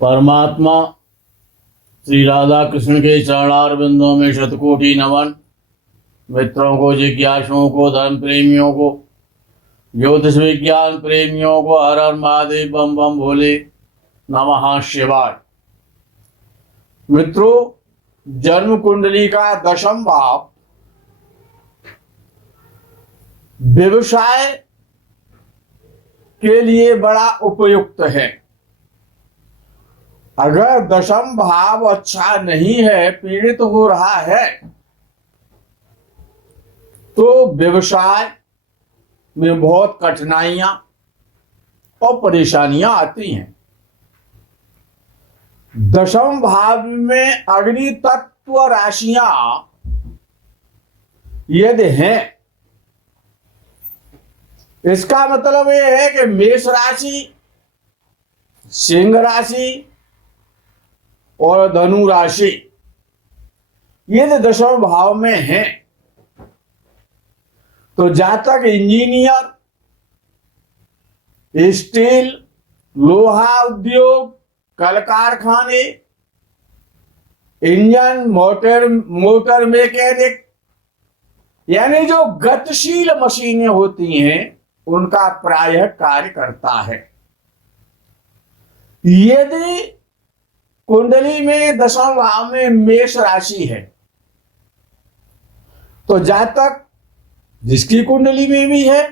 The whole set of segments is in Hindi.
परमात्मा श्री राधा कृष्ण के चरणार बिंदों में शतकोटि नमन। मित्रों को, जिज्ञासुओं को, धर्म प्रेमियों को, ज्योतिष विज्ञान प्रेमियों को हर हर महादेव, बम बम भोले, नमः शिवाय। मित्रों, जन्म कुंडली का दशम भाव व्यवसाय के लिए बड़ा उपयुक्त है। अगर दशम भाव अच्छा नहीं है, पीड़ित हो रहा है, तो व्यवसाय में बहुत कठिनाइयां और परेशानियां आती हैं। दशम भाव में अग्नि तत्व राशियां यदि हैं, इसका मतलब यह है कि मेष राशि, सिंह राशि और धनु राशि यदि दशम भाव में हैं, तो जातक इंजीनियर, स्टील, लोहा उद्योग, कल कारखाने, इंजन, मोटर मैकेनिक, यानी जो गतिशील मशीनें होती हैं, उनका प्रायः कार्य करता है। यदि कुंडली में दशम भाव में मेष राशि है, तो जातक जिसकी कुंडली में भी है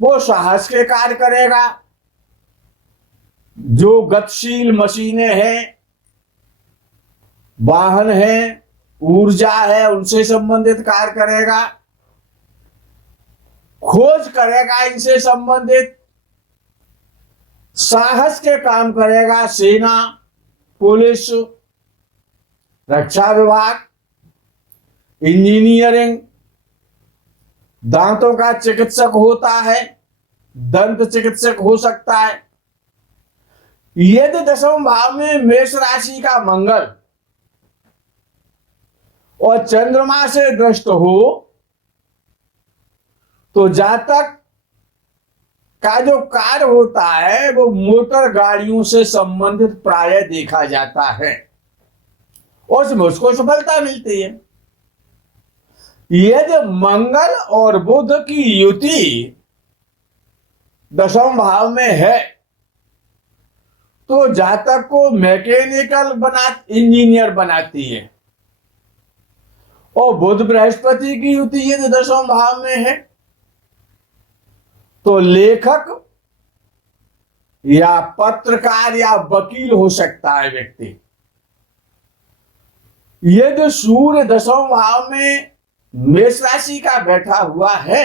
वो साहस के कार्य करेगा। जो गतिशील मशीनें हैं, वाहन है, ऊर्जा है, उनसे संबंधित कार्य करेगा, खोज करेगा, इनसे संबंधित साहस के काम करेगा। सेना, पुलिस, रक्षा विभाग, इंजीनियरिंग, दांतों का चिकित्सक होता है, दंत चिकित्सक हो सकता है। यदि दशम भाव में मेष राशि का मंगल और चंद्रमा से दृष्ट हो, तो जातक का जो कार्य होता है वो मोटर गाड़ियों से संबंधित प्रायः देखा जाता है और उसमें उसको सफलता मिलती है। यदि मंगल और बुध की युति दशम भाव में है, तो जातक को इंजीनियर बनाती है। और बुध बृहस्पति की युति यदि दशम भाव में है, तो लेखक या पत्रकार या वकील हो सकता है व्यक्ति। यदि सूर्य दशम भाव में मेष राशि का बैठा हुआ है,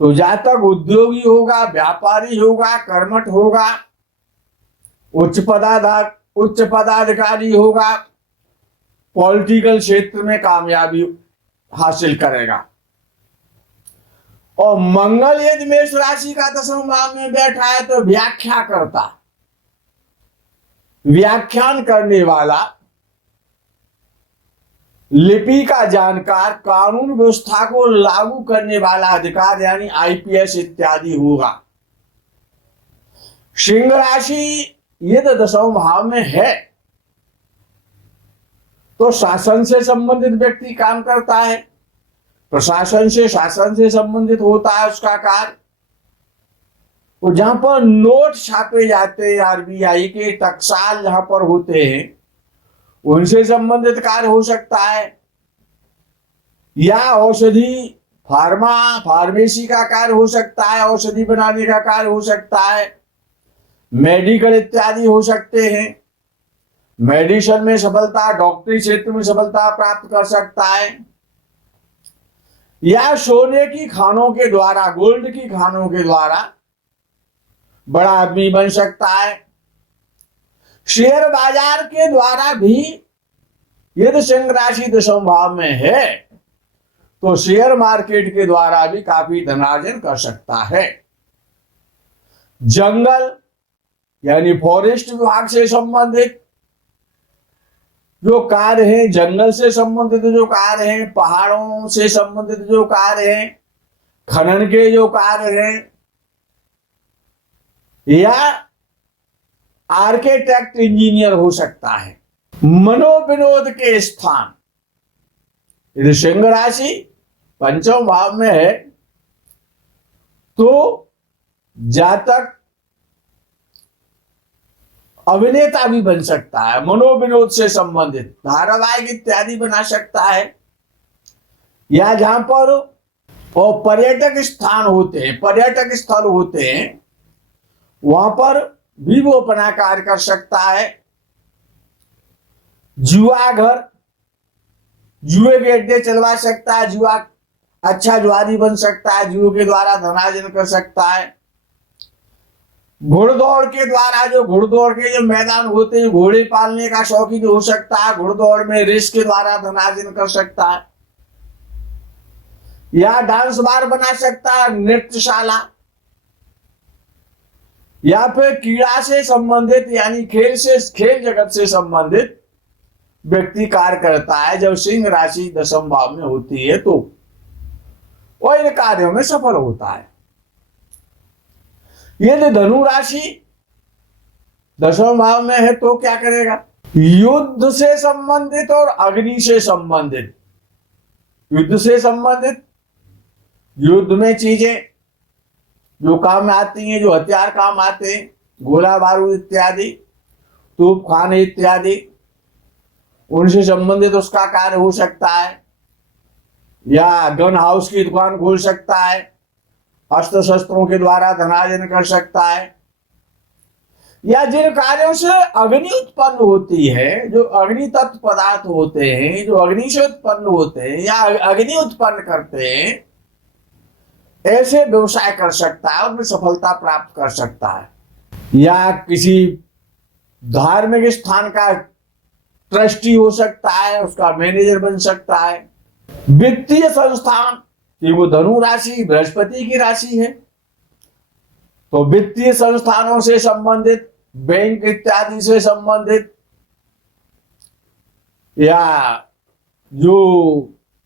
तो जातक उद्योगी होगा, व्यापारी होगा, कर्मठ होगा, उच्च पदाधिकारी होगा, पॉलिटिकल क्षेत्र में कामयाबी हासिल करेगा। और मंगल यदि मेष राशि का दशम भाव में बैठा है, तो व्याख्यान करने वाला, लिपि का जानकार, कानून व्यवस्था को लागू करने वाला अधिकार यानी आईपीएस इत्यादि होगा। सिंह राशि यदि दशम भाव में है, तो शासन से संबंधित व्यक्ति काम करता है, प्रशासन से, शासन से संबंधित होता है उसका कार्य। तो जहां पर नोट छापे जाते हैं आरबीआई के, टकसाल जहां पर होते हैं, उनसे संबंधित कार्य हो सकता है। या औषधि, फार्मेसी का कार्य हो सकता है, औषधि बनाने का कार्य हो सकता है, मेडिकल इत्यादि हो सकते हैं। मेडिसिन में सफलता, डॉक्टरी क्षेत्र में सफलता प्राप्त कर सकता है। या सोने की खानों के द्वारा, गोल्ड की खानों के द्वारा बड़ा आदमी बन सकता है। शेयर बाजार के द्वारा भी यदि सिंह राशि दशम भाव में है, तो शेयर मार्केट के द्वारा भी काफी धनार्जन कर सकता है। जंगल यानी फॉरेस्ट विभाग से संबंधित जो कार्य है, जंगल से संबंधित जो कार्य है, पहाड़ों से संबंधित जो कार्य है, खनन के जो कार्य है, या आर्किटेक्ट इंजीनियर हो सकता है। मनोविनोद के स्थान, यदि सिंह राशि पंचम भाव में है तो जातक अभिनेता भी बन सकता है, मनोविनोद से संबंधित धारावाहिक इत्यादि बना सकता है। या जहां पर और पर्यटक स्थान होते हैं, पर्यटक स्थल होते हैं, वहां पर भी वो अपना कार्य कर सकता है। जुआ घर, जुए के अड्डे चलवा सकता है, जुआ अच्छा जुआरी बन सकता है, जुए के द्वारा धनार्जन कर सकता है। घुड़दौड़ के द्वारा, जो घुड़दौड़ के जो मैदान होते हैं, घोड़े पालने का शौकीन हो सकता है, घुड़दौड़ में रेस के द्वारा धनार्जन कर सकता है। या डांस बार बना सकता है, नृत्यशाला, या फिर क्रीड़ा से संबंधित यानी खेल जगत से संबंधित व्यक्ति कार्य करता है। जब सिंह राशि दशम भाव में होती है तो वह इन कार्यों में सफल होता है। यदि धनु राशि दशम भाव में है तो क्या करेगा? युद्ध से संबंधित और अग्नि से संबंधित, युद्ध से संबंधित, युद्ध में चीजें जो काम आती हैं, जो हथियार काम आते हैं, गोला बारूद इत्यादि, तोप खाने इत्यादि, उनसे संबंधित उसका कार्य हो सकता है। या गन हाउस की दुकान खोल सकता है, अस्त्र शस्त्रों के द्वारा धनार्जन कर सकता है। या जिन कार्यों से अग्नि उत्पन्न होती है, जो अग्नि तत्व पदार्थ होते हैं, जो अग्नि से उत्पन्न होते हैं या अग्नि उत्पन्न करते हैं, ऐसे व्यवसाय कर सकता है, उसमें सफलता प्राप्त कर सकता है। या किसी धार्मिक स्थान का ट्रस्टी हो सकता है, उसका मैनेजर बन सकता है। वित्तीय संस्थान, कि वो धनु राशि बृहस्पति की राशि है, तो वित्तीय संस्थानों से संबंधित, बैंक इत्यादि से संबंधित, या जो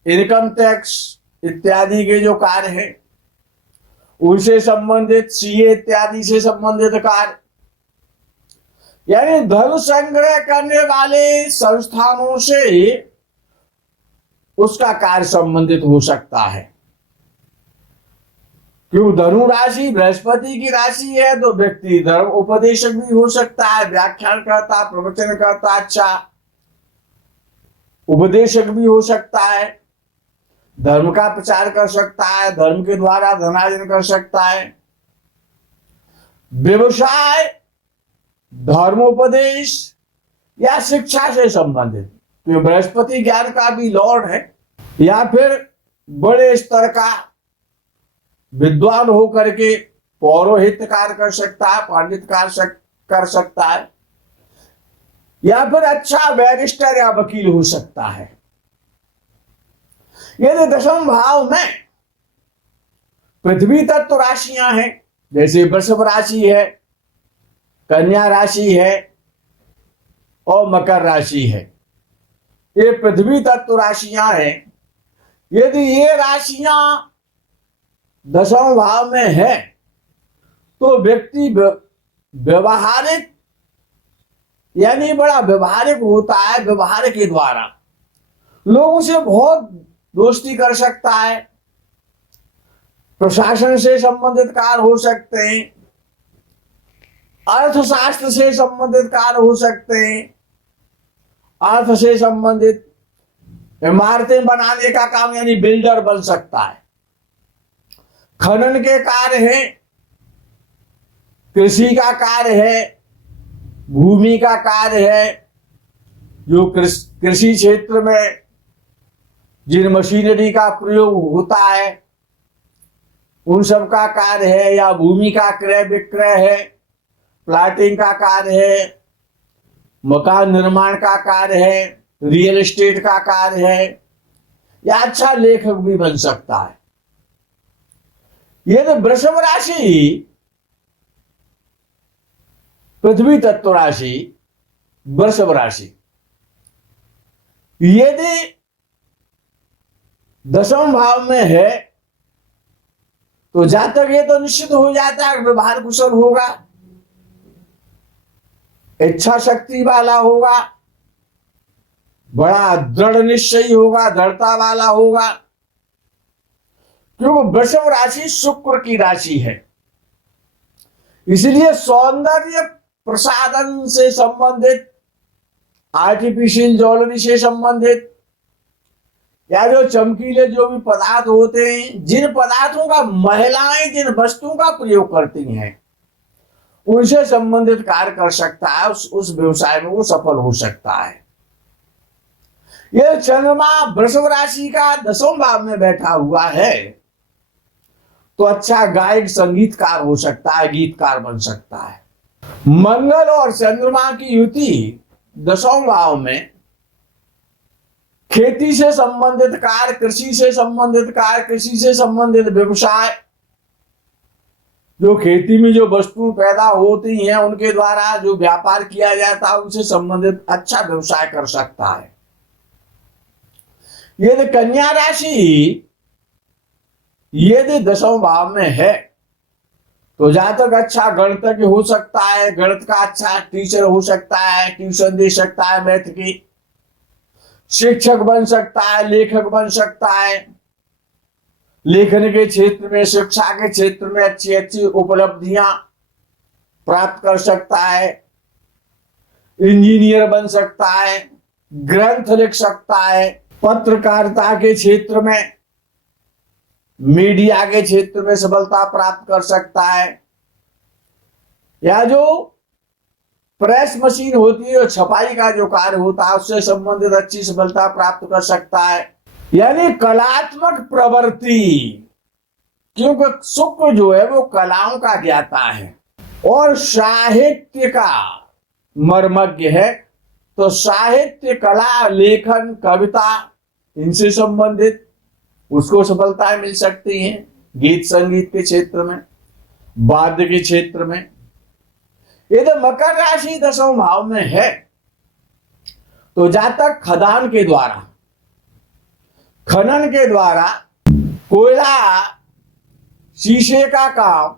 इनकम टैक्स इत्यादि के जो कार्य है उनसे संबंधित, सीए इत्यादि से संबंधित कार्य, यानी धन संग्रह करने वाले संस्थानों से उसका कार्य संबंधित हो सकता है। क्यों? धनु राशि बृहस्पति की राशि है तो व्यक्ति धर्म उपदेशक भी हो सकता है, व्याख्यान करता, प्रवचन करता, अच्छा उपदेशक भी हो सकता है, धर्म का प्रचार कर सकता है, धर्म के द्वारा धनार्जन कर सकता है। व्यवसाय, धर्मोपदेश या शिक्षा से संबंधित, तो बृहस्पति ज्ञान का भी लॉर्ड है। या फिर बड़े स्तर का विद्वान होकर के पौरोहित्य कार्य कर सकता है, पंडित कार्य कर सकता है। या फिर अच्छा बैरिस्टर या वकील हो सकता है। यदि दशम भाव में पृथ्वी तत्व राशियां हैं, जैसे वृषभ राशि है, कन्या राशि है और मकर राशि है, ये पृथ्वी तत्व राशियां हैं। यदि ये राशियां दशम भाव में है तो व्यक्ति व्यवहारिक यानी बड़ा व्यवहारिक होता है, व्यवहार के द्वारा लोगों से बहुत दोस्ती कर सकता है। प्रशासन से संबंधित कार्य हो सकते हैं, अर्थशास्त्र से संबंधित कार्य हो सकते हैं, अर्थ से संबंधित इमारतें बनाने का काम यानी बिल्डर बन सकता है। खनन के कार्य है, कृषि का कार्य है, भूमि का कार्य है, जो कृषि क्षेत्र में जिन मशीनरी का प्रयोग होता है उन सब का कार्य है। या भूमि का क्रय विक्रय है, प्लाटिंग का कार्य है, मकान निर्माण का कार्य है, रियल एस्टेट का कार्य है, या अच्छा लेखक भी बन सकता है। यदि वृषभ राशि पृथ्वी तत्व राशि वृषभ राशि यदि दशम भाव में है तो जातक ये तो निश्चित हो जाता है व्यवहार कुशल होगा, इच्छा शक्ति वाला होगा, बड़ा दृढ़ निश्चयी होगा, दृढ़ता वाला होगा, क्योंकि वृषभ राशि शुक्र की राशि है। इसलिए सौंदर्य प्रसाधन से संबंधित, आर्टिफिशियल ज्वेलरी से संबंधित, या जो चमकीले जो भी पदार्थ होते हैं, जिन पदार्थों का महिलाएं जिन वस्तुओं का प्रयोग करती हैं, उनसे संबंधित कार्य कर सकता है, उस व्यवसाय में वो सफल हो सकता है। यह चंद्रमा वृषभ राशि का 10वें भाव में बैठा हुआ है तो अच्छा गायक संगीतकार हो सकता है, गीतकार बन सकता है। मंगल और चंद्रमा की युति 10वें भाव में खेती से संबंधित कार्य, कृषि से संबंधित कार्य, कृषि से संबंधित व्यवसाय, जो खेती में जो वस्तुएं पैदा होती हैं उनके द्वारा जो व्यापार किया जाता है उनसे संबंधित अच्छा व्यवसाय कर सकता है। यदि कन्या राशि यदि 10वें भाव में है तो जहां तक अच्छा गणितज्ञ हो सकता है, गणित का अच्छा टीचर हो सकता है, ट्यूशन दे सकता है, मैथ की शिक्षक बन सकता है, लेखक बन सकता है, लेखन के क्षेत्र में, शिक्षा के क्षेत्र में अच्छी अच्छी उपलब्धियां प्राप्त कर सकता है, इंजीनियर बन सकता है, ग्रंथ लिख सकता है, पत्रकारिता के क्षेत्र में, मीडिया के क्षेत्र में सफलता प्राप्त कर सकता है, या जो प्रेस मशीन होती है, छपाई का जो कार्य होता है उससे संबंधित अच्छी सफलता प्राप्त कर सकता है। यानी कलात्मक प्रवृत्ति, क्योंकि शुक्र जो है वो कलाओं का ज्ञाता है और साहित्य का मर्मज्ञ है, तो साहित्य, कला, लेखन, कविता, इनसे संबंधित उसको सफलताएं मिल सकती हैं। गीत संगीत के क्षेत्र में, वाद्य के क्षेत्र में। यदि मकर राशि 10वें भाव में है तो जातक खदान के द्वारा, खनन के द्वारा कोयला, शीशे का काम,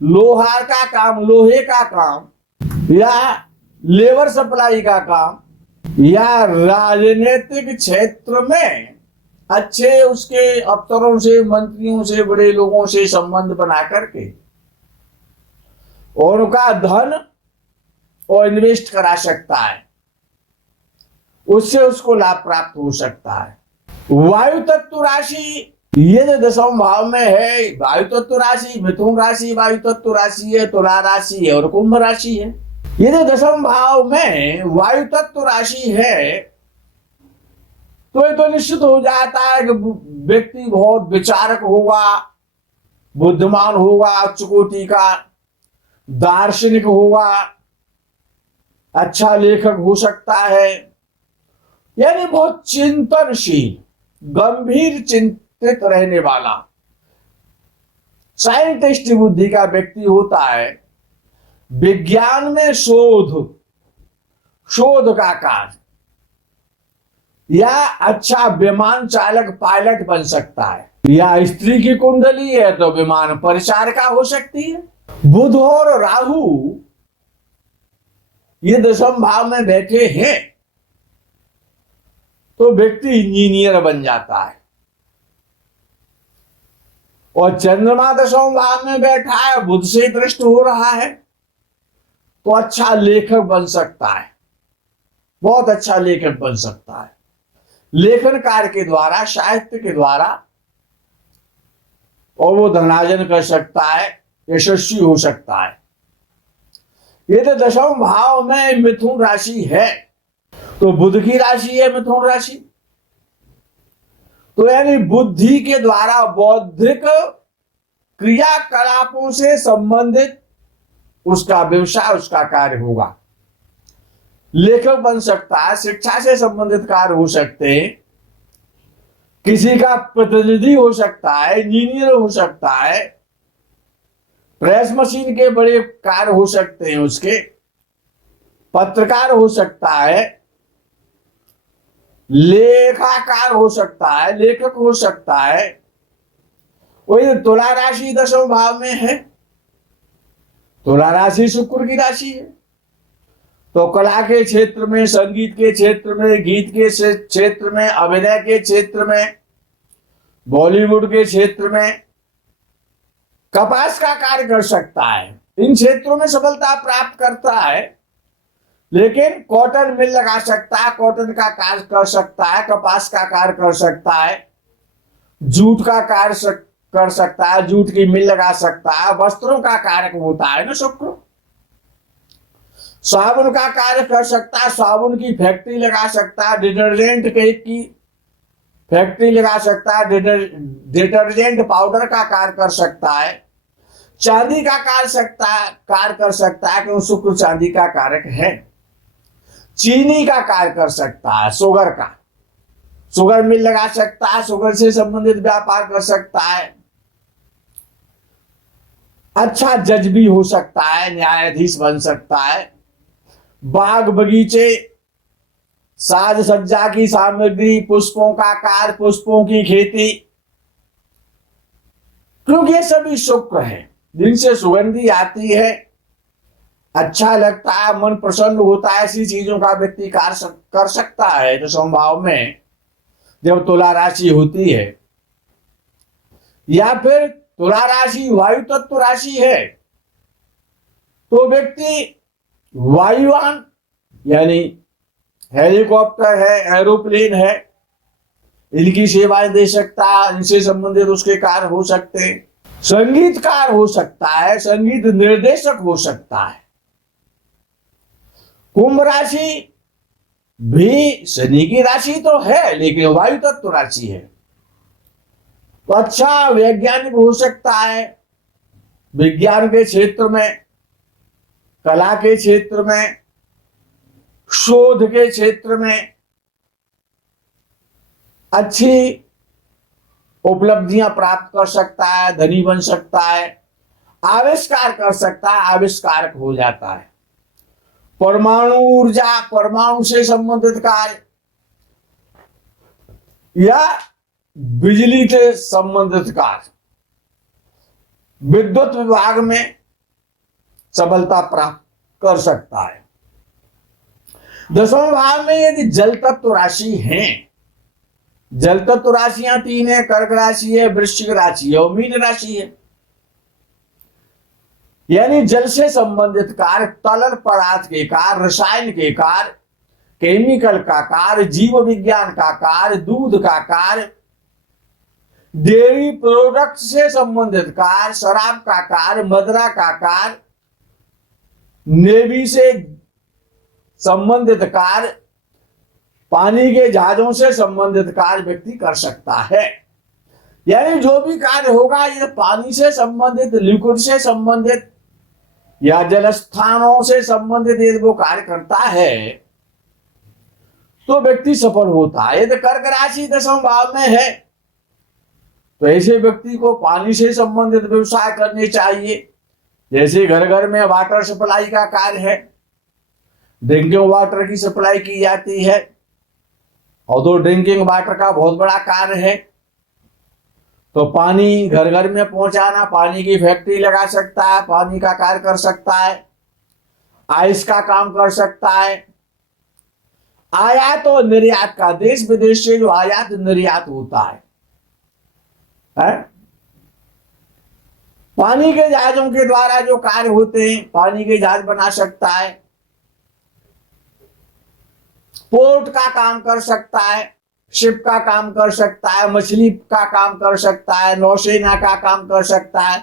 लोहार का काम, लोहे का काम, या लेबर सप्लाई का काम, या राजनीतिक क्षेत्र में अच्छे उसके अफसरों से, मंत्रियों से, बड़े लोगों से संबंध बना करके और उनका धन और इन्वेस्ट करा सकता है, उससे उसको लाभ प्राप्त हो सकता है। वायु तत्व राशि यदि 10वें भाव में है, वायु तत्व राशि मिथुन राशि वायु तत्व राशि है, तुला राशि है और कुंभ राशि है। यदि 10वें भाव में वायु तत्व राशि है तो ये तो निश्चित हो जाता है कि व्यक्ति बहुत विचारक होगा, बुद्धिमान होगा, उच्च कोटि का दार्शनिक होगा, अच्छा लेखक हो सकता है, यानी बहुत चिंतनशील, गंभीर चिंतित रहने वाला, साइंटिस्ट बुद्धि का व्यक्ति होता है। विज्ञान में शोध का कार्य, या अच्छा विमान चालक, पायलट बन सकता है, या स्त्री की कुंडली है तो विमान परिचारिका हो सकती है। बुध और राहु ये 10वें भाव में बैठे हैं तो व्यक्ति इंजीनियर बन जाता है, और चंद्रमा 10वें भाव में बैठा है, बुध से दृष्ट हो रहा है तो अच्छा लेखक बन सकता है, बहुत अच्छा लेखक बन सकता है। लेखन कार्य के द्वारा, साहित्य के द्वारा, और वो धनार्जन कर सकता है, यशस्वी हो सकता है। यदि 10वें भाव में मिथुन राशि है तो बुध की राशि है मिथुन राशि, तो यानी बुद्धि के द्वारा बौद्धिक क्रियाकलापों से संबंधित उसका व्यवसाय, उसका कार्य होगा। लेखक बन सकता है, शिक्षा से संबंधित कार्य हो सकते हैं, किसी का प्रतिनिधि हो सकता है, इंजीनियर हो सकता है, प्रेस मशीन के बड़े कार्य हो सकते हैं उसके, पत्रकार हो सकता है, लेखाकार हो सकता है, लेखक हो सकता है। वही तुला राशि 10वें भाव में है, तुला राशि शुक्र की राशि है, तो कला के क्षेत्र में, संगीत के क्षेत्र में, गीत के क्षेत्र में, अभिनय के क्षेत्र में, बॉलीवुड के क्षेत्र में कपास का कार्य कर सकता है। इन क्षेत्रों में सफलता प्राप्त करता है। लेकिन कॉटन मिल लगा सकता है, कॉटन का कार्य कर सकता है, कपास का कार्य कर सकता है, जूट का कार्य कर सकता है, जूट की मिल लगा सकता है, वस्त्रों का कार्य होता है ना शुक्र। साबुन का कार्य कर सकता है, साबुन की फैक्ट्री लगा सकता है, डिटर्जेंट की फैक्ट्री लगा सकता है, डिटर्जेंट पाउडर का कार्य कर सकता है, चांदी का कार्य कर सकता है क्योंकि शुक्र चांदी का कारक है। चीनी का कार्य कर सकता है, शुगर मिल लगा सकता है, शुगर से संबंधित व्यापार कर सकता है। अच्छा जज भी हो सकता है, न्यायाधीश बन सकता है। बाग बगीचे, साज सज्जा की सामग्री, पुष्पों का कार्य, पुष्पों की खेती, क्योंकि ये सभी शुक्र है जिनसे सुगंधी आती है, अच्छा लगता है, मन प्रसन्न होता है। ऐसी चीजों का व्यक्ति कार्य कर सकता है। तो समभाव में जब तुला राशि होती है या फिर तुला राशि वायु तत्व राशि है तो व्यक्ति वायुयान यानी हेलीकॉप्टर है, एरोप्लेन है, इनकी सेवाएं दे सकता है, इनसे संबंधित उसके कार्य हो सकते हैं। संगीतकार हो सकता है, संगीत निर्देशक हो सकता है। कुंभ राशि भी शनि की राशि तो है लेकिन वायु तत्व राशि है, तो अच्छा वैज्ञानिक हो सकता है। विज्ञान के क्षेत्र में, कला के क्षेत्र में, शोध के क्षेत्र में अच्छी उपलब्धियां प्राप्त कर सकता है, धनी बन सकता है, आविष्कार कर सकता है, आविष्कारक हो जाता है। परमाणु ऊर्जा, परमाणु से संबंधित कार्य या बिजली से संबंधित कार्य, विद्युत विभाग में सफलता प्राप्त कर सकता है। 10वें भाव में यदि जल तत्व राशि है, जल तत्व राशियां 3 है, कर्क राशि है, वृश्चिक राशि है और मीन राशि है। यानी जल से संबंधित कार्य, तरल पदार्थ के कार्य, रसायन के कार्य, केमिकल का कार्य, जीव विज्ञान का कार्य, दूध का कार्य, डेयरी प्रोडक्ट से संबंधित कार्य, शराब का कार्य, मदिरा का कार्य, नेवी से संबंधित कार्य, पानी के जहाजों से संबंधित कार्य व्यक्ति कर सकता है। यानी जो भी कार्य होगा ये पानी से संबंधित, लिक्विड से संबंधित या जल स्थानों से संबंधित यदि वो कार्य करता है तो व्यक्ति सफल होता है। यदि कर्क राशि 10वें भाव में है तो ऐसे व्यक्ति को पानी से संबंधित व्यवसाय करने चाहिए। जैसे घर घर में वाटर सप्लाई का कार्य है, ड्रिंकिंग वाटर की सप्लाई की जाती है और तो ड्रिंकिंग वाटर का बहुत बड़ा कार्य है, तो पानी घर घर में पहुंचाना, पानी की फैक्ट्री लगा सकता है, पानी का कार्य कर सकता है, आइस का काम कर सकता है, आयात और निर्यात का, देश विदेश से जो आयात निर्यात होता है? पानी के जहाजों के द्वारा जो कार्य होते हैं, पानी के जहाज बना सकता है, पोर्ट का काम कर सकता है, शिप का काम कर सकता है, मछली का काम कर सकता है, नौसेना का काम कर सकता है,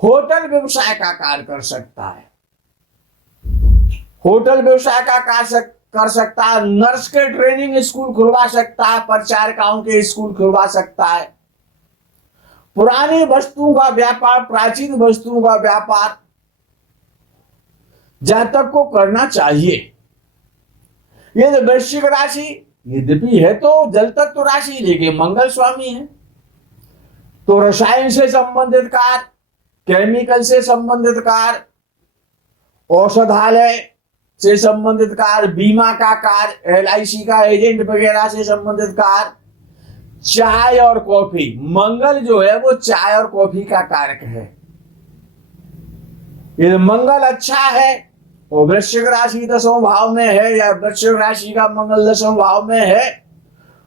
होटल व्यवसाय का कार्य कर सकता है, होटल व्यवसाय का कार्य कर सकता है, नर्स के ट्रेनिंग स्कूल खुलवा सकता है, परिचारिकाओं के स्कूल खुलवा सकता है, पुरानी वस्तुओं का व्यापार, प्राचीन वस्तुओं का व्यापार जातक को करना चाहिए। ये वृश्चिक राशि यद्यपि है तो जल तत्व राशि लेकिन मंगल स्वामी है, तो रसायन से संबंधित कार्य, केमिकल से संबंधित कार्य, औषधालय से संबंधित कार्य, बीमा का कार्य, LIC का एजेंट वगैरह से संबंधित कार्य, चाय और कॉफी, मंगल जो है वो चाय और कॉफी का कारक है। ये मंगल अच्छा है और वृश्चिक राशि 10वें भाव में है या वृश्चिक राशि का मंगल 10वें भाव में है,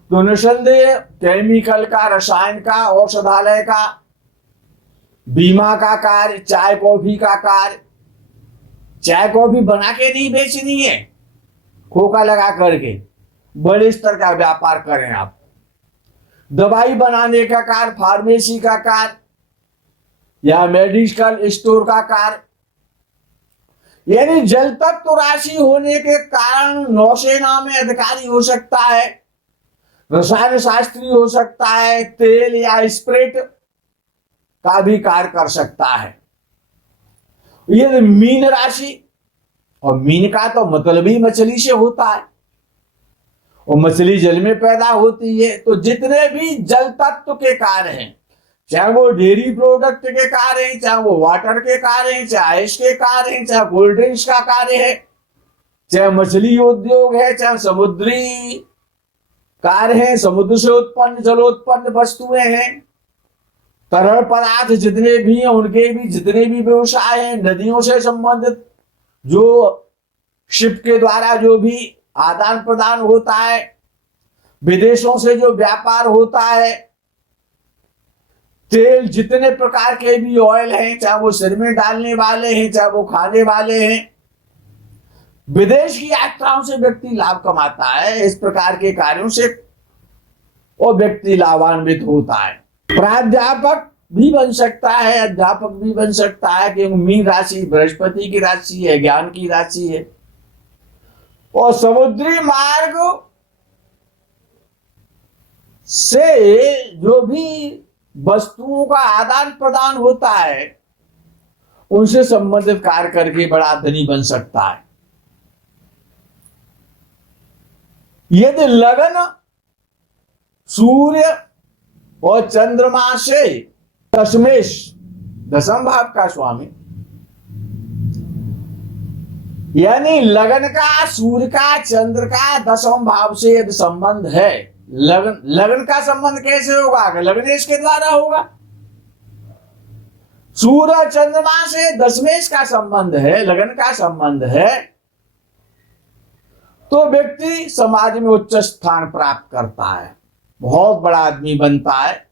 तो निसंदेह केमिकल का, रसायन का, औषधालय का, बीमा का कार्य, चाय कॉफी का कार्य। चाय कॉफी बना के नहीं बेचनी है, खोखा लगा करके बड़े स्तर का व्यापार करें आप। दवाई बनाने का कार्य, फार्मेसी का कार्य या मेडिकल स्टोर का कार्य, यानी जल तत्व राशि होने के कारण नौसेना में अधिकारी हो सकता है, रसायन शास्त्री हो सकता है, तेल या स्प्रिट का भी कार्य कर सकता है। ये मीन राशि, और मीन का तो मतलब ही मछली से होता है, और मछली जल में पैदा होती है। तो जितने भी जल तत्व के कार्य हैं, चाहे वो डेयरी प्रोडक्ट के कार्य हैं, चाहे वो वाटर के कार्य हैं, चाहे आइस के कार्य हैं, चाहे कोल्ड ड्रिंक्स का कार्य है, चाहे मछली उद्योग है, चाहे समुद्री कार्य है, समुद्र से उत्पन्न जलोत्पन्न वस्तुएं हैं, तरल पदार्थ जितने भी हैं उनके भी जितने भी व्यवसाय हैं, नदियों से संबंधित जो शिप के द्वारा जो भी आदान प्रदान होता है, विदेशों से जो व्यापार होता है, तेल जितने प्रकार के भी ऑयल हैं, चाहे वो सिर में डालने वाले हैं, चाहे वो खाने वाले हैं, विदेश की यात्राओं से व्यक्ति लाभ कमाता है। इस प्रकार के कार्यों से वो व्यक्ति लाभान्वित होता है। प्राध्यापक भी बन सकता है, अध्यापक भी बन सकता है, क्योंकि मीन राशि बृहस्पति की राशि है, ज्ञान की राशि है। और समुद्री मार्ग से जो भी वस्तुओं का आदान प्रदान होता है, उनसे संबंधित कार्य करके बड़ा धनी बन सकता है। यदि लगन सूर्य और चंद्रमा से दशमेश, दशम भाव का स्वामी, यानी लगन का, सूर्य का, चंद्र का दशम भाव से यदि संबंध है, लगन का संबंध कैसे होगा? लग्नेश के द्वारा होगा। सूर्य चंद्रमा से दशमेश का संबंध है, लगन का संबंध है, तो व्यक्ति समाज में उच्च स्थान प्राप्त करता है, बहुत बड़ा आदमी बनता है।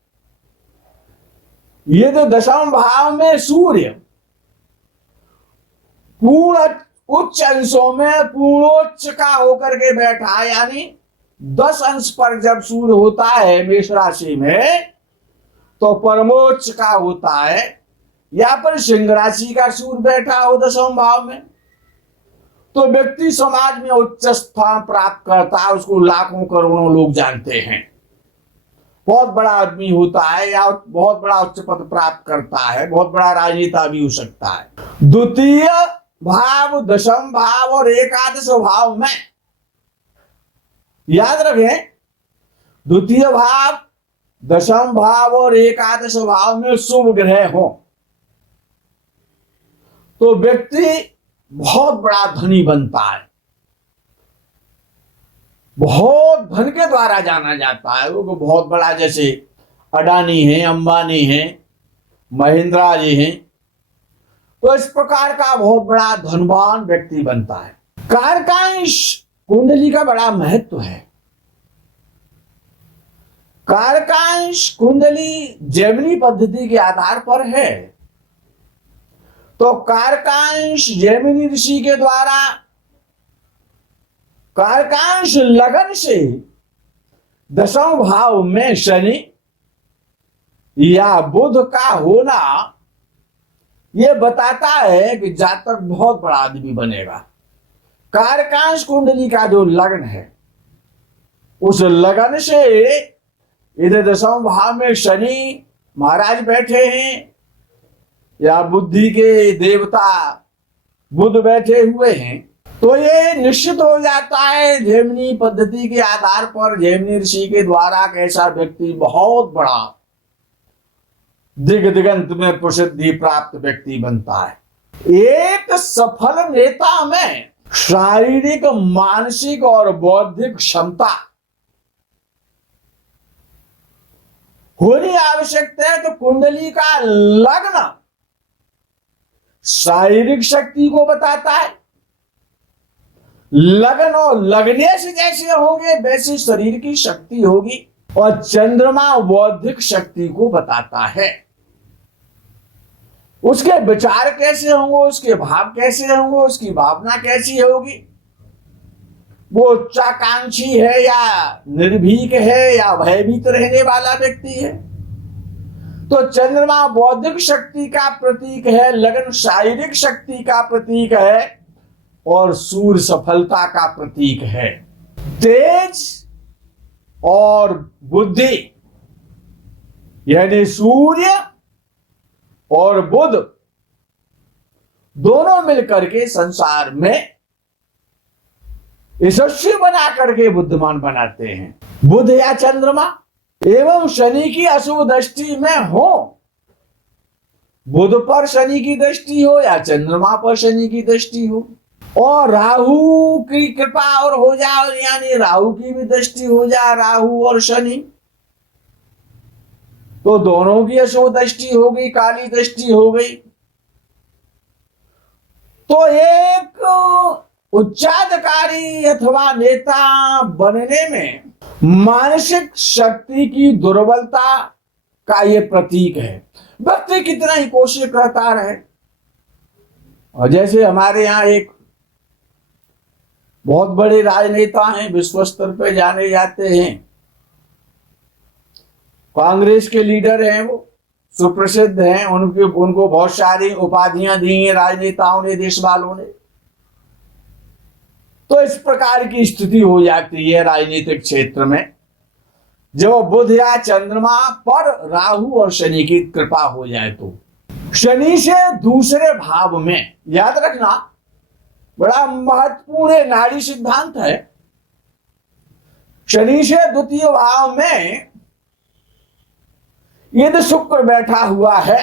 यदि दशम भाव में सूर्य पूर्ण उच्च अंशों में पूर्णोच्च का होकर के बैठा, यानी 10 अंश पर जब सूर्य होता है मेष राशि में, तो परमोच्च का होता है। या पर सिंह राशि का सूर्य बैठा हो दशम भाव में, तो व्यक्ति समाज में उच्च स्थान प्राप्त करता है, उसको लाखों करोड़ों लोग जानते हैं, बहुत बड़ा आदमी होता है, या बहुत बड़ा उच्च पद प्राप्त करता है, बहुत बड़ा राजनेता भी हो सकता है। द्वितीय भाव, दशम भाव और एकादश भाव में, याद रखें, द्वितीय भाव, दशम भाव और एकादश भाव में शुभ ग्रह हो, तो व्यक्ति बहुत बड़ा धनी बनता है, बहुत धन के द्वारा जाना जाता है। वो बहुत बड़ा, जैसे अडानी है, अंबानी है, महिंद्रा जी हैं, तो इस प्रकार का बहुत बड़ा धनवान व्यक्ति बनता है। कारकांश कुंडली का बड़ा महत्व है। कारकांश कुंडली जेमिनी पद्धति के आधार पर है, तो कारकांश जेमिनी ऋषि के द्वारा कारकांश लगन से दशम भाव में शनि या बुध का होना यह बताता है कि जातक बहुत बड़ा आदमी बनेगा। कारकांश कुंडली का जो लग्न है, उस लगन से इधर दशम भाव में शनि महाराज बैठे हैं या बुद्धि के देवता बुध बैठे हुए हैं, तो ये निश्चित हो जाता है जेमिनी पद्धति के आधार पर, जेमिनी ऋषि के द्वारा कैसा व्यक्ति बहुत बड़ा दिगंत में प्रसिद्धि प्राप्त व्यक्ति बनता है। एक सफल नेता में शारीरिक, मानसिक और बौद्धिक क्षमता होनी आवश्यक है। तो कुंडली का लग्न शारीरिक शक्ति को बताता है, लगन और लगने से जैसे होंगे वैसे शरीर की शक्ति होगी। और चंद्रमा बौद्धिक शक्ति को बताता है। उसके विचार कैसे होंगे, उसके भाव कैसे होंगे, उसकी भावना कैसी होगी, वो उच्चाकांक्षी है या निर्भीक है या भयभीत रहने वाला व्यक्ति है। तो चंद्रमा बौद्धिक शक्ति का प्रतीक है, लगन शारीरिक शक्ति का प्रतीक है और सूर्य सफलता का प्रतीक है। तेज और बुद्धि यानी सूर्य और बुध दोनों मिलकर के संसार में यशस्वी बना करके बुद्धिमान बनाते हैं। बुध या चंद्रमा एवं शनि की अशुभ दृष्टि में हो, बुध पर शनि की दृष्टि हो या चंद्रमा पर शनि की दृष्टि हो, और राहु की कृपा और हो जाए यानी राहु की भी दृष्टि हो जाए, राहु और शनि, तो दोनों की अशुभ दृष्टि हो गई, काली दृष्टि हो गई। तो एक उच्चाधिकारी अथवा नेता बनने में मानसिक शक्ति की दुर्बलता का यह प्रतीक है। व्यक्ति कितना ही कोशिश करता रहे। और जैसे हमारे यहाँ एक बहुत बड़े राजनेता हैं, विश्व स्तर पर जाने जाते हैं, कांग्रेस के लीडर हैं, वो सुप्रसिद्ध हैं, उनको बहुत सारी उपाधियां दी हैं राजनेताओं ने, देश वालों ने। तो इस प्रकार की स्थिति हो जाती है राजनीतिक क्षेत्र में जब बुध या चंद्रमा पर राहु और शनि की कृपा हो जाए। तो शनि से दूसरे भाव में, याद रखना बड़ा महत्वपूर्ण नाड़ी सिद्धांत है, शनि से द्वितीय भाव में यदि शुक्र बैठा हुआ है,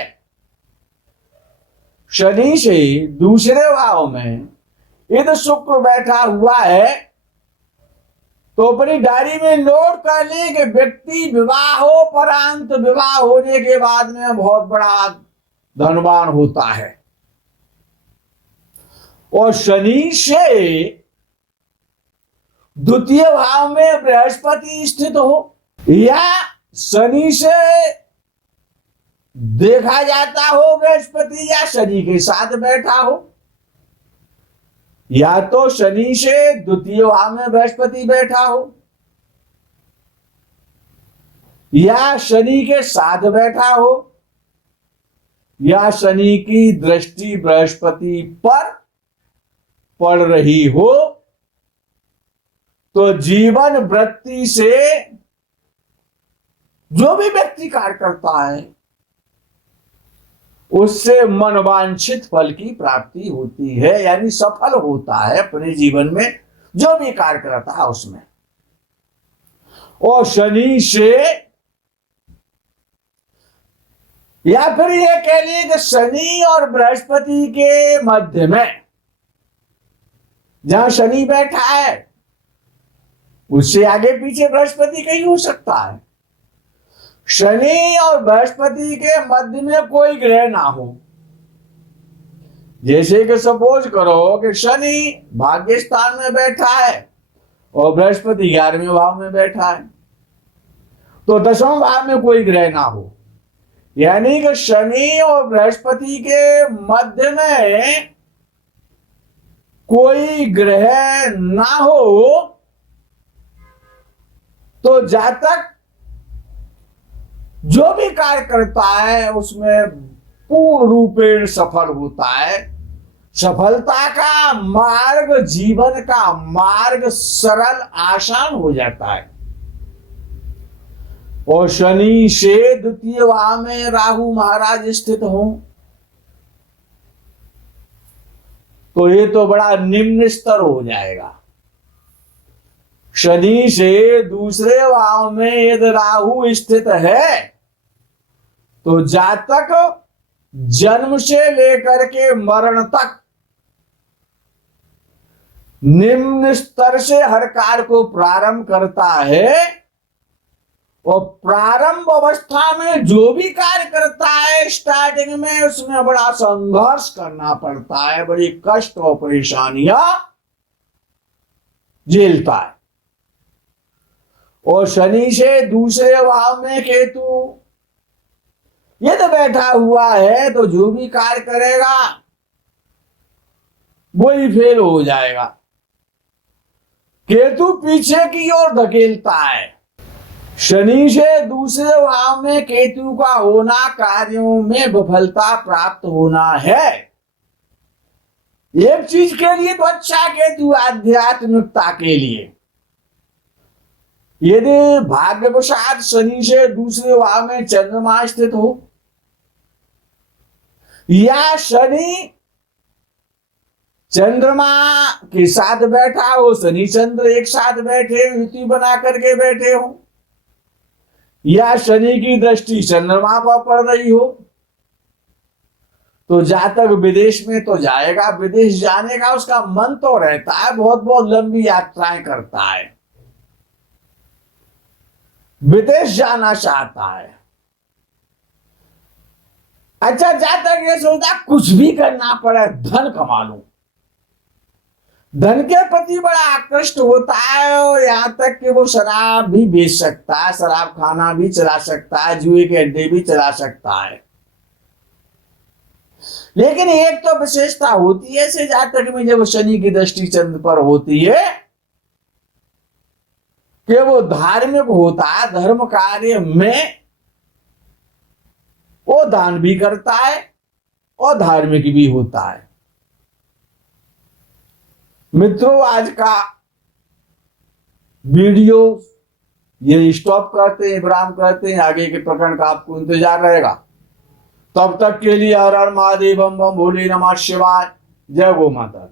शनि से दूसरे भाव में यदि शुक्र बैठा हुआ है, तो अपनी डायरी में नोट कर ले कि व्यक्ति विवाहोपरांत, विवाह होने के बाद में बहुत बड़ा धनवान होता है। और शनि से द्वितीय भाव में बृहस्पति स्थित हो या शनि से देखा जाता हो बृहस्पति या शनि के साथ बैठा हो, या तो शनि से द्वितीय भाव में बृहस्पति बैठा हो या शनि के साथ बैठा हो या शनि की दृष्टि बृहस्पति पर पड़ रही हो, तो जीवन वृत्ति से जो भी व्यक्ति कार्य करता है उससे मनवांछित फल की प्राप्ति होती है, यानी सफल होता है अपने जीवन में जो भी कार्य करता है उसमें। और शनि से, या फिर ये कह लिए कि शनि और बृहस्पति के मध्य में जहां शनि बैठा है उससे आगे पीछे बृहस्पति कहीं हो सकता है। शनि और बृहस्पति के मध्य में कोई ग्रह ना हो, जैसे कि सपोज करो कि शनि भाग्य स्थान में बैठा है और बृहस्पति 11वें भाव में बैठा है, तो 10वें भाव में कोई ग्रह ना हो, यानी कि शनि और बृहस्पति के मध्य में कोई ग्रह ना हो, तो जातक जो भी कार्य करता है उसमें पूर्ण रूपेण सफल होता है। सफलता का मार्ग, जीवन का मार्ग सरल आसान हो जाता है। और शनि से द्वितीय भाव में राहु महाराज स्थित हो तो ये तो बड़ा निम्न स्तर हो जाएगा। शनि से दूसरे भाव में यदि राहु स्थित है तो जातक जन्म से लेकर के मरण तक निम्न स्तर से हर कार्य को प्रारंभ करता है, और प्रारंभ अवस्था में जो भी कार्य करता है स्टार्टिंग में उसमें बड़ा संघर्ष करना पड़ता है, बड़ी कष्ट और परेशानियां झेलता है। और शनि से दूसरे भाव में केतु यदि बैठा हुआ है तो जो भी कार्य करेगा वही फेल हो जाएगा। केतु पीछे की ओर धकेलता है। शनि से दूसरे भाव में केतु का होना कार्यों में विफलता प्राप्त होना है। एक चीज के लिए तो अच्छा केतु आध्यात्मिकता के लिए। यदि भाग्यवशात शनि से दूसरे भाव में चंद्रमा स्थित हो या शनि चंद्रमा के साथ बैठा हो, शनि चंद्र एक साथ बैठे युति बना करके बैठे हो, या शनि की दृष्टि चंद्रमा पर पड़ रही हो, तो जातक विदेश में तो जाएगा। विदेश जाने का उसका मन तो रहता है, बहुत बहुत लंबी यात्राएं करता है, विदेश जाना चाहता है। अच्छा, जातक ये सोचता कुछ भी करना पड़े धन कमा लूं। धन के प्रति बड़ा आकृष्ट होता है और यहां तक कि वो शराब भी बेच सकता है, शराब खाना भी चला सकता है, जुए के अड्डे भी चला सकता है। लेकिन एक तो विशेषता होती है ऐसे जातक में, जब शनि की दृष्टि चंद्र पर होती है कि वो धार्मिक होता है, धर्म कार्य में वो दान भी करता है और धार्मिक भी होता है। मित्रों, आज का वीडियो ये स्टॉप करते हैं, विराम करते हैं। आगे के प्रकरण का आपको इंतजार रहेगा। तब तक के लिए हर हर महादेव, बम बम भोले नमः शिवाय। जय गो माता।